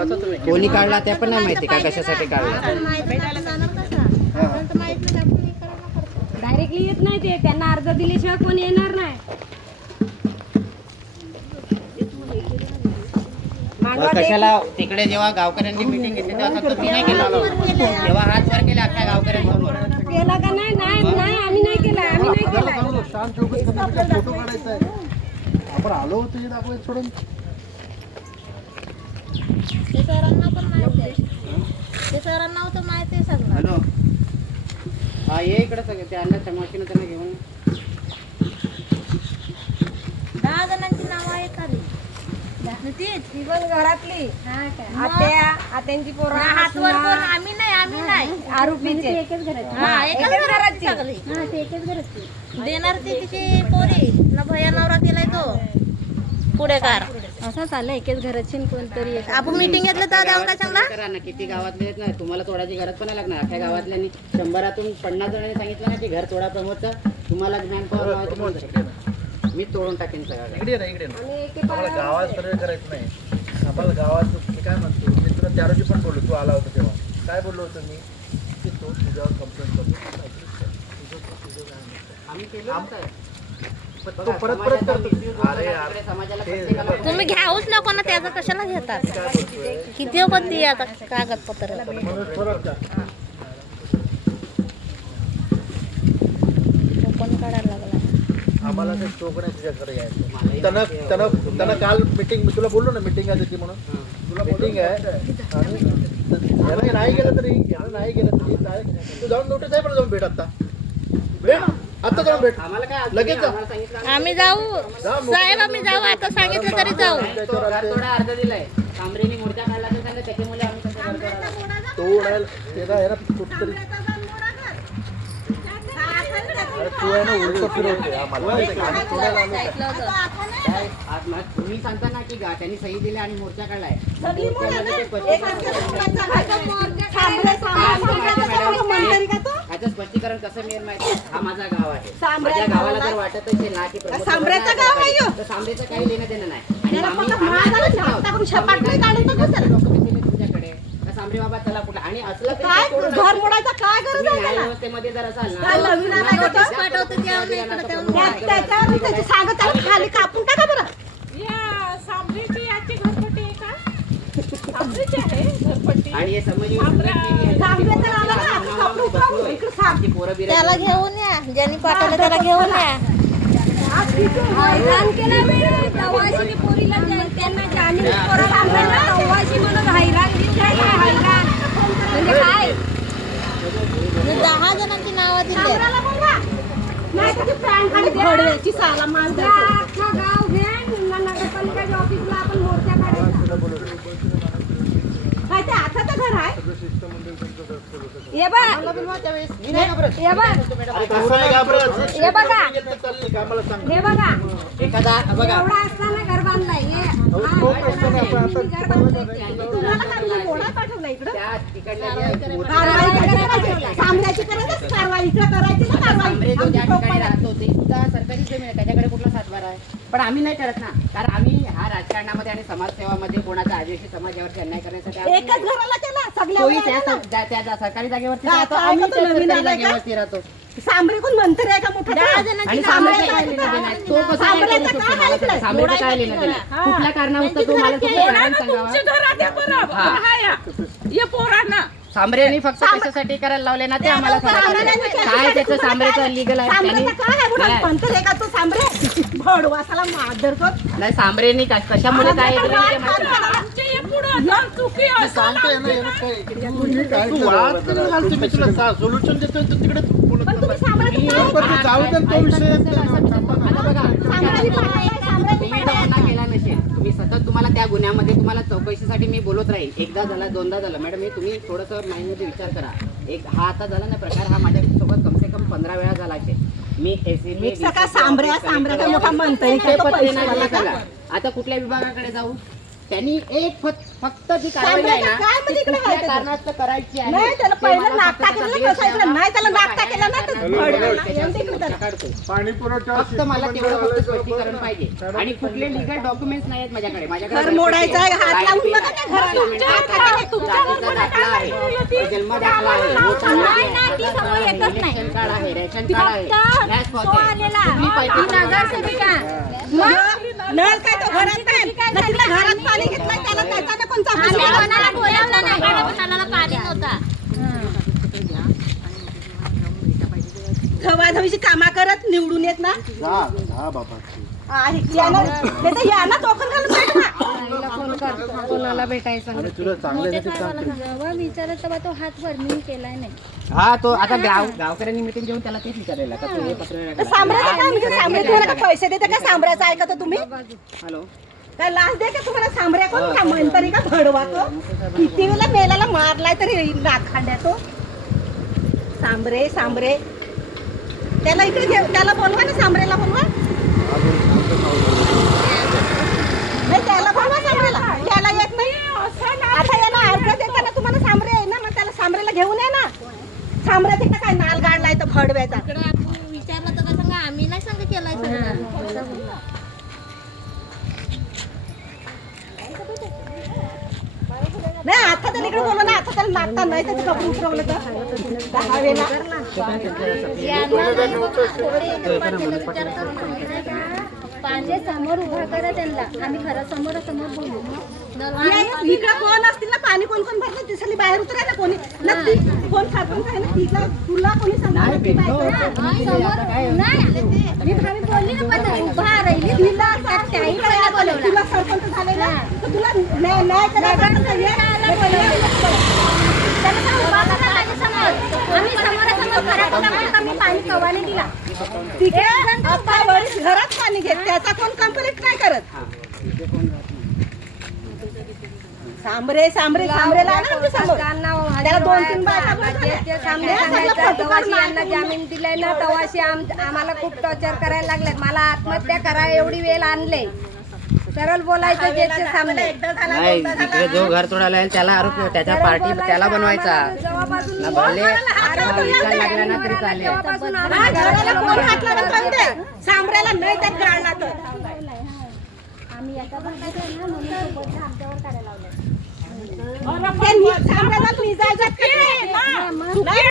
कोणी काढला ते पण नाही माहिती का कशासाठी काढला. डायरेक्टली येत नाही ते, त्यांना अर्ज दिल्याशिवाय कोणी येणार नाही. कशाला तिकडे जेव्हा गावकऱ्यांनी मीटिंग घेतली तेव्हा तुम्ही नाही केला, तेव्हा हात वर केले अख्ख्या गावकऱ्यांसमोर. केला का नाही? नाही आम्ही नाही केला, आम्ही नाही केला. फोटो काढायचा आहे. आपण आलो होतो हे दाखवायचं सोडून. ते सरांना पण माहिती आहे, ते सरांना होतं माहिती आहे सगळं. हॅलो, हा ये इकडे सगळं ते अन्नाच्या मशीन त्यांना घेऊन. 10 जणांची नावं आहेत खाली. ती पण घरातली आत्यांची पोरं, हातवर कोण? आम्ही नाही आरोपीचे एकच हा, एकाच घराची सगळी. देणार ती तिची पोरी ना, भया नवरा केलाय तो पुढेकार. असं चाललं एकच घराची कोणतरी आपण मीटिंग घेतलं तर जाऊ का चांगला. करा ना, किती गावातले आहेत ना, तुम्हाला तोडाची गरज पण नाही लागणार. अख्ख्या गावातल्यांनी 100तून 50 जणांनी सांगितलं ना की घर तोडा प्रमोदचं, तुम्हाला ज्ञान पॉवर मी तोडून टाकेन सगळं. इकडे ना, इकडे ना. आम्हाला गावात सर्वे करायचं नाही. आम्हाला गावात मी काय म्हणतो, मी तुला त्या रोजी पण बोललो, तू आला होता तेव्हा काय बोललो होतो मी की तो तुझ्यावर कंप्लेंट करतो. आम्ही केलं होतं. पण तो परत करतो. अरे यार, तुम्ही घ्याऊच नको ना, त्याचं कशाला घेतात? किती कधी आता कागदपत्र म्हणून परत जा. पण काढायला लागला. आम्हाला ते चोख नाही तुझ्याकडे यायचं. त्यानं काल मीटिंग, मी तुला बोललो ना मीटिंग आहे त्याची म्हणून. तुला मीटिंग आहे आणि याला नाही गेलं तरी तू जाऊन नोटीस आहे पण जाऊन भेट आता. भेट आता जाऊन भेट. आम्हाला काय लगेच जा. आम्ही जाऊ साहेब, आम्ही जाऊ आता सांगितलं तरी जाऊ. थोडा अर्ज दिलाय तांबरेनी मोर्चा काढला तर त्यांना त्याच्यामुळे आम्ही त्यांचा घर तोडायला. तो उडायला त्याला आहे ना कुठतरी. अरे तू आहे ना उलट फिरवते आम्हाला. आज तुम्ही सांगता ना की त्यांनी सही दिली आणि मोर्चा काढलाय. ह्याचं स्पष्टीकरण कसं मिळेल माहिती? हा माझा गाव आहे. माझ्या गावाला जर वाटत असेल ना की सामरेचं काही लेणं देणं नाही. तुमच्याकडे सामरे बाबा चला कुठला आणि असलं व्यवस्थेमध्ये जर असाल खाली कापून टाका बरं. आणि हे समज त्याला घेऊन या, ज्यांनी पाठवलं त्याला घेऊन या. हैराण केला तवाशी पोरीला त्यांना जाणीव पोराला आणलं तवाशी म्हणून हैराण हैराण म्हणजे काय? 10 जणांची नावं दिली. गाव घ्या नगरपालिकेच्या ऑफिसला आपण मोर्चा काढायचा. काय ते आताचं घर आहे? हे बघा एखादा बघा एवढा असताना घर बांधलाय त्या तिकडल्या राहतो ते सुद्धा सरकारी जमीन आहे, त्याच्याकडे कुठला सातबारा आहे. पण आम्ही नाही करत ना, कारण आम्ही हा राजकारणामध्ये आणि समाजसेवामध्ये कोणाचा आदिवासी समाजावरती अन्याय करण्यासाठी एकच घराला केला त्या सरकारी जागेवरती राहतो, आम्ही त्या सरकारी जागेवरती राहतो. सांबरे कोण मंत्री आहे का मोठा? आणि सामरेचं काय लेणं देणं आहे? तो कसा काय करू शकतो? मला सांगा. सामरेचं काय लेणं देणं आहे? कुठल्या कारणास्तव तो मला फक्त कारण सांगावा. सांबरेनी फक्त कशासाठी करायला लावले ना ते आम्हाला सांगा. काय त्याचं सांबरेचं लिगल आहे? मंत्री आहे का तो सांबरे? भडवासाला मारतो. नाही, सांबरेनी कशामुळे काय केलं ते माहिती नाही. सोल्युशन देतोय तर तिकडे केला नसेल तुम्ही सतत, तुम्हाला त्या गुन्ह्यामध्ये तुम्हाला चौकशीसाठी मी बोलत राहील. एकदा झाला, दोनदा झालं. मॅडम हे तुम्ही थोडंसं माइंडमध्ये विचार करा. हा आता झाला ना प्रकार, हा माझ्यासोबत कम से कम 15 वेळा झाला असेल. मी सांबरे मोठा मंत्री आता कुठल्या विभागाकडे जाऊ? त्यांनी एक फक्त जी कारवाई आहे ना काय म्हणजे ती इकडे कुठल्या व्हायचं? कारणास्तव करायची आहे नाही त्याला ते पहिलं मला नाश्ता फक्त केलं त्याचा ना बेस बसायचं नाही त्याला नाश्ता सांगा. केला ना तर भडवायला. येऊन तिकडे त्याला. काढतो. पाणी पुरवठा फक्त मला तेवढं फक्त स्पष्टीकरण पाहिजे आणि कुठले लिगल डॉक्युमेंट्स नाही आहेत माझ्याकडे घर मोडायचं आहे, हात लावून नका त्या घराला. जातीचा दाखला आहे, जन्म दाखला आहे, वोटर नाही, आहे, नाही, ती समोर येतच नाही. इलेक्शन कार्ड आहे, रेशन कार्ड आहे, फक्त गॅस तो पावती आहे. आलेला कुठली पाहिजे ती नगरसेविका नळ काय तो घरात नाही ना तिला घरात पाणी घेतलं त्याला त्याच्यानं पण आम्ही चालू कोणाला बोलावलं नाही कोणाला पाणी नव्हता खवाधवीची कामा करत निवडून येत ना हा बाबा याना चोखन घालून भेट ना. कोणाला भेटायचं आणि तुला चांगल्यासाठी सांगते जेव्हा विचारत तेव्हा तो हात वर मी केलाय नाही हा तो आता गावकऱ्यांनी मिटिंग घेऊन त्याला तेच विचारलेलं का तू हे पत्र तर सांभराचं काय म्हणजे सांभरे तुम्हाला का पैसे देते का सांभऱ्याचं ऐकत तुम्ही हॅलो काय लाच दे का तुम्हाला सांभऱ्या कोण का म्हणतरी का भडवा तो किती वेळा मेलाला मारलाय तरी नाखांड्या तो सांभरे सांभरे त्याला इकडे घे त्याला बोलवा ना सांभरेला बोलवा नाही त्याला बोलवा सांभरेला त्याला येत नाही आता याला अर्ज देताना तुम्हाला सांभरे आहे ना मग त्याला सांभरेला घेऊन ये ना सांभऱ्या तिकडे काय नाल गाडलाय तर भडव्याचा विचारलं तर का सांगा आम्ही नाही सांगा केलाय नाही आता तर इकडे बोलवा ना आता त्याला नाचता नाही त्याचं कपडे उतरवलं तर 10 वेळा पाणी समोर उभा करा त्यांना आम्ही खरं समोरासमोर बोलू इकडे कोण असतील ना पाणी कोण कोण भरलं तिसरी बाहेर उतराय ना कोणी ना ती कोण सरपंच आहे ना तिला तुला कोणी सांगणार ती बाहेर नाही मी भावी बोलली ना पण उभा राहिली तिला त्याही वेळेला बोलवलं तुला सरपंच झाले ना तर तुला नाही त्याला उभा करा आणि समोर आम्ही समोरासमोर करायचं मी पाणी कवाने दिला तिकडे आता वरीस घरात पाणी घेत त्याचा कोण कंप्लीट नाही करत सांबरे सांबरे सांबरेला ना आमच्या समोर त्याला 2-3 बायका यांना जामीन दिलाय ना तवाशी आम्हाला खूप टॉर्चर करायला लागले मला आत्महत्या करा एवढी वेळ आणले सरळ बोलायचं ज्याचे सामने नाही तिकडे जो घर तोडायला आहे त्याला आरोप त्याच्या पार्टी त्याला बनवायचा ना भले आता विचार लागला ना तरी चालेल सांबऱ्याला नाही त्यात गाळला तर आम्ही आता पण काय करणार म्हणून सोबत आमच्यावर काढायला लावलं सांबऱ्याला निजायचं